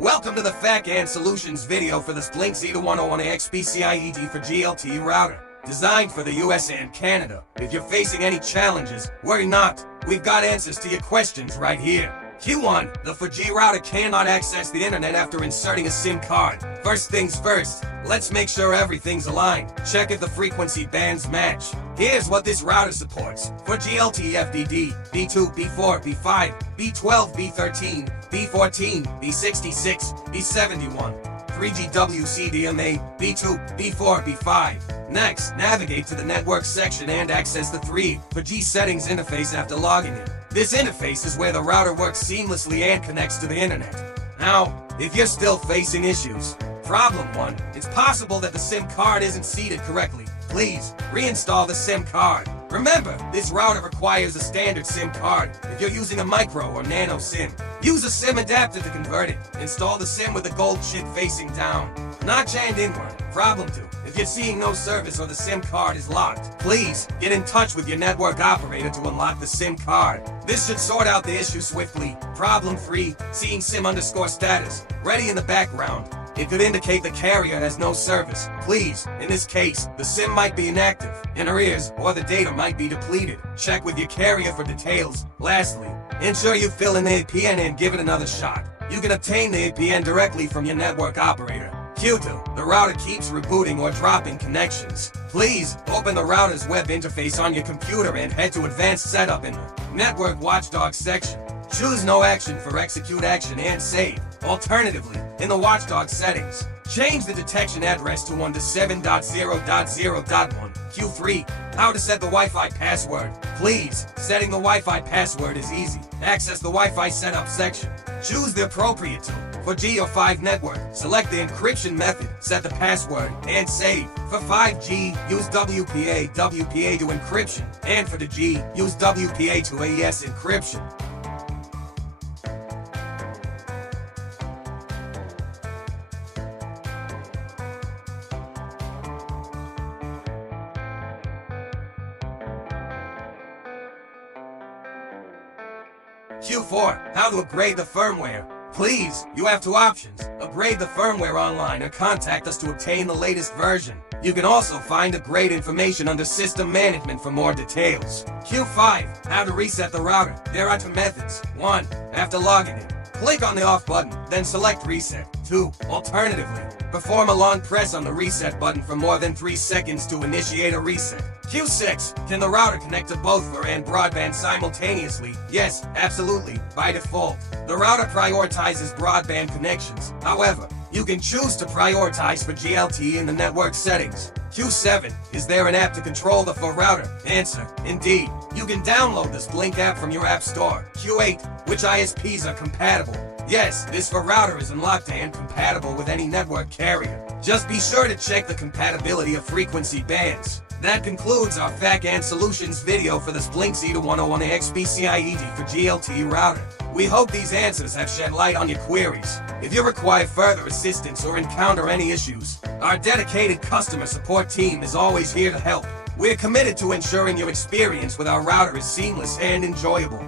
Welcome to the FAQ and Solutions video for the Zbtlink Z2101AX-PCIE-T for GLTE router, designed for the US and Canada. If you're facing any challenges, worry not. We've got answers to your questions right here. Q1. The 4G router cannot access the internet after inserting a SIM card. First things first, let's make sure everything's aligned. Check if the frequency bands match. Here's what this router supports. For GLTE FDD, B2, B4, B5, B12, B13, B14, B66, B71, 3G WCDMA, B2, B4, B5. Next, navigate to the network section and access the 4G settings interface after logging in. This interface is where the router works seamlessly and connects to the internet. Now, if you're still facing issues, Problem 1. It's possible that the SIM card isn't seated correctly. Please, reinstall the SIM card. Remember, this router requires a standard SIM card. If you're using a micro or nano SIM, use a SIM adapter to convert it. Install the SIM with the gold chip facing down. Notch and inward. Problem 2. If you're seeing no service or the SIM card is locked, please get in touch with your network operator to unlock the SIM card. This should sort out the issue swiftly. Problem 3. Seeing SIM_status. Ready in the background. It could indicate the carrier has no service. Please, in this case, the SIM might be inactive, in arrears, or the data might be depleted. Check with your carrier for details. Lastly, ensure you fill in the APN and give it another shot. You can obtain the APN directly from your network operator. Q2. The router keeps rebooting or dropping connections. Please, open the router's web interface on your computer and head to Advanced Setup in the Network Watchdog section. Choose No Action for Execute Action and Save. Alternatively, in the Watchdog settings, change the detection address to 127.0.0.1. Q3. How to set the Wi-Fi password. Please, setting the Wi-Fi password is easy. Access the Wi-Fi setup section. Choose the appropriate tool. For G or 5 network, select the encryption method, set the password, and save. For 5G, use WPA to encryption, and for the G, use WPA to AES encryption. Q4. How to upgrade the firmware. Please, you have 2 options. Upgrade the firmware online or contact us to obtain the latest version. You can also find upgrade information under System Management for more details. Q5. How to reset the router. There are 2 methods. 1. After logging in, click on the off button, then select reset. 2. Alternatively, perform a long press on the reset button for more than 3 seconds to initiate a reset. Q6. Can the router connect to both FWA and broadband simultaneously? Yes, absolutely, by default. The router prioritizes broadband connections. However, you can choose to prioritize for GLTE in the network settings. Q7. Is there an app to control the FWA router? Answer. Indeed. You can download the Zbtlink app from your app store. Q8. Which ISPs are compatible? Yes, this FWA router is unlocked and compatible with any network carrier. Just be sure to check the compatibility of frequency bands. That concludes our FAQ and Solutions video for the Zbtlink Z2101AX-PCIE-T for GLTE router. We hope these answers have shed light on your queries. If you require further assistance or encounter any issues, our dedicated customer support team is always here to help. We're committed to ensuring your experience with our router is seamless and enjoyable.